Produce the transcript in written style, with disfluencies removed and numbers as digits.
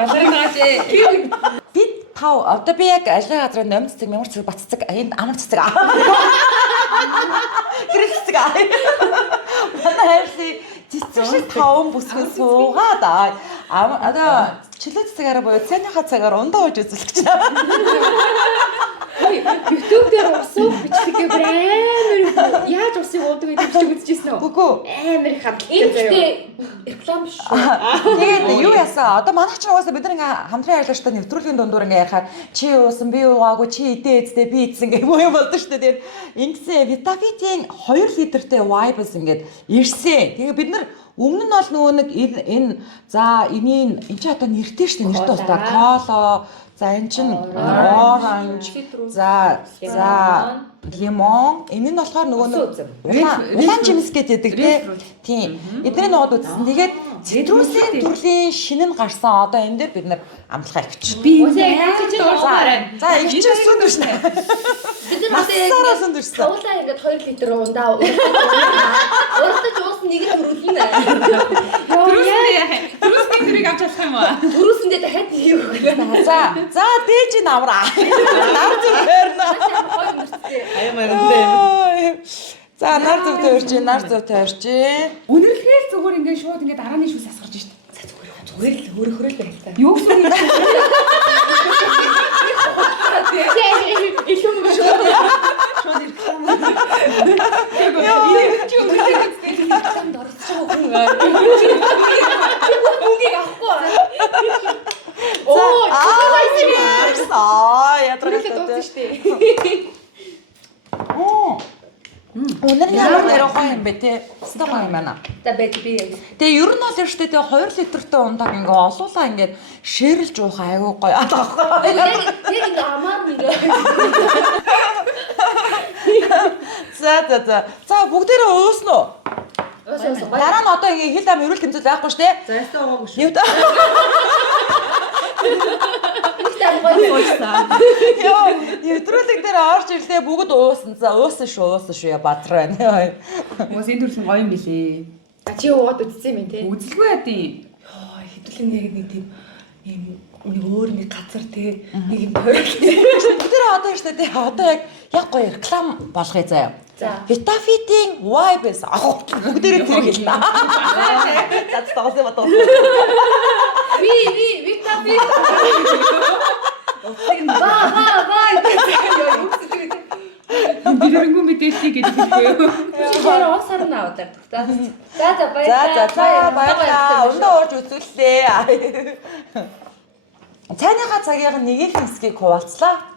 Галарнаач. Би тав одоо би яг ажлын газар номц цэг, мямар цэг, бац цэг, энэ амар цэг. Гэрэл цэг. Манай хайрсын цэцэг шиг таван бүсгэн суугаад одоо чөлөө цэцэгээр боёо цайныхаа цагаар ундаа ууж үзүүлэх гэж байна. YouTube дээр усуу бичлэгээ амар яаж усыг уудаг гэж үзчихсэн үү? Үгүй. Амар хадгалтай. Гэхдээ реклам биш шүү. Тэгээд юу яасан? Одоо манайх ч угаасаа бид нэг хамтран ажиллаж та нэвтрүүлгийн дундуур ингээ яхаа чи уусан би уугаагүй чи идээ эцтэй би идсэн гэх юм болдог шүү дээ. Тэгээд ингэсэн Vitafitin 2 литртэй Vibes ингээд ирсэн. Тэгээд бид нар өмнө нь бол нөгөө нэг энэ за энэ чи одоо нэртэй шүү дээ. Нэртэй устаа кола за энэ чин оранж за лимон энэ нь болохоор нөгөө улаан жимс гэдэг тийм эдгээр нууд үзсэн. Тэгээд цитрусийн төрлийн шинэ нь гарсан одоо энэ дээр бид нар амлахаа ихч. Би дуусаарай. За ихч өсөнд биш нэ. Бид нар одоо суулаа ингээд 2 литр ундаа уралдаж уусан нэг нь төрүүлнэ. Түрүүсний төрийг авч чадах юм уу? Төрүүлсэндээ дахиад юу вэ? За дээж ин авраа. Нар зүгээрнэ. За нар зүгт орж. Үнэхээр зүгээр ингээд шууд ингээд дарааны шүүс асгарч шít. За зүгээр л хөрөөл байл та. Юу гэсэн юм бэ? Илүү мөн шүү. Шууд ирэх. Чи үнэхээр самд орчихоо хүн. Мөнгөийг авахгүй. Ядрагтай дууссан штэ. Өнөр ямар нэрхой юм бэ те? Стогоо юм байна. За би. Тэгээ ер нь бол штэ тэгээ 2 литртэй ундааг ингээ олуулаа ингээд ширэлж уух айгүй гоё аахгүй. Яг ингээ амаар нэг. За бүгдээрээ уусан уу? Дараа нь одоо ингээ хил ам эрүүл тэмцэл байхгүй штэ. За ястаа уугаагүй шүү. Юу та? Яа, нэвтрүүлэг дээр орж ирлээ бүгд уусан. За уусан шүү яа бадраа байна. Мос энэ төрлийн гоё юм билээ. А чи уугаад үзсэн юм те? Үзэлгүй ядیں۔ Йоо, хэдүүлэн яг нэг тийм юм нэг өөр нэг газар те нэг юм тойрол. Бүгдээрээ одоо штэ тий одоо яг гоё реклам болгоё заяа. За. Vitafitin Vibes авах бүгдээрээ тэр хэлнэ. За тоглосон ба. Би Vitafitin. Бирэнгүү мэдээллийг гэдэг хэлэхгүй юу? Чи уусаар нь аваад байдаг та. За баярлалаа. Өндөө уурж үзүүллээ. Цайныхаа цагийн нэг их хэсгийг хуваалцлаа.